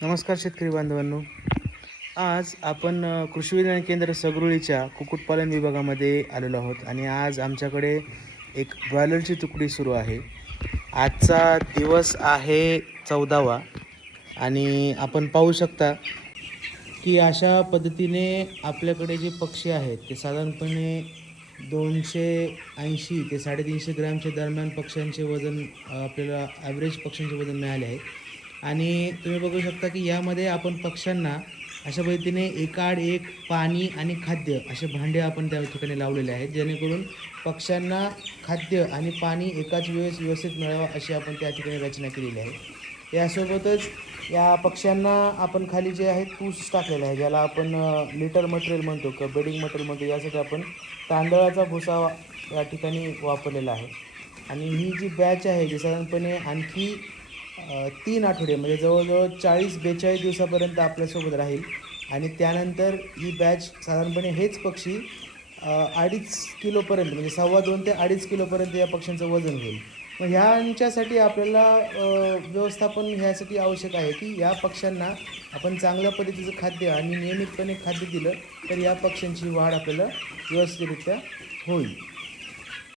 नमस्कार शेतकरी बांधवांनो. आज आपण कृषी विज्ञान केंद्र सगरुळीच्या कुक्कुटपालन विभागामध्ये आलेलो आहोत आणि आज आमच्याकडे एक ब्रॉयलरची तुकडी सुरू आहे. आजचा दिवस आहे 14वा आणि आपण पाहू शकता की अशा पद्धतीने आपल्याकडे जे पक्षी आहेत ते साधारणपणे 280 ते 350 ग्रॅमच्या दरम्यान पक्ष्यांचे वजन आपल्याला ॲव्हरेज पक्ष्यांचे वजन मिळाले आहे. आणि तुम्ही बघू शकता की यामध्ये आपण पक्ष्यांना अशा पद्धतीने एकाआड एक पाणी आणि खाद्य असे भांडे आपण त्या ठिकाणी लावलेले आहेत, जेणेकरून पक्ष्यांना खाद्य आणि पाणी एकाच वेळेस व्यवस्थित मिळावं अशी आपण त्या ठिकाणी रचना केलेली आहे. यासोबतच या पक्ष्यांना आपण खाली जे आहे तूस टाकलेला आहे, ज्याला आपण लिटर मटेरियल म्हणतो किंवा बेडिंग मटेरियल म्हणतो. यासाठी आपण तांदळाचा भुसा या ठिकाणी वापरलेला आहे. आणि ही जी बॅच आहे जी साधारणपणे आणखी 3 आठवडे म्हणजे जवळजवळ 40-42 दिवसापर्यंत आपल्यासोबत राहील. आणि त्यानंतर ही बॅच साधारणपणे हेच पक्षी 2.5 किलोपर्यंत म्हणजे 2.25 ते 2.5 किलोपर्यंत या पक्ष्यांचं वजन घेईल. मग ह्यांच्यासाठी आपल्याला व्यवस्थापन ह्यासाठी आवश्यक आहे की या पक्ष्यांना आपण चांगल्या पद्धतीचं खाद्य आणि नियमितपणे खाद्य दिलं तर या पक्ष्यांची वाढ आपल्याला व्यवस्थितरित्या होईल.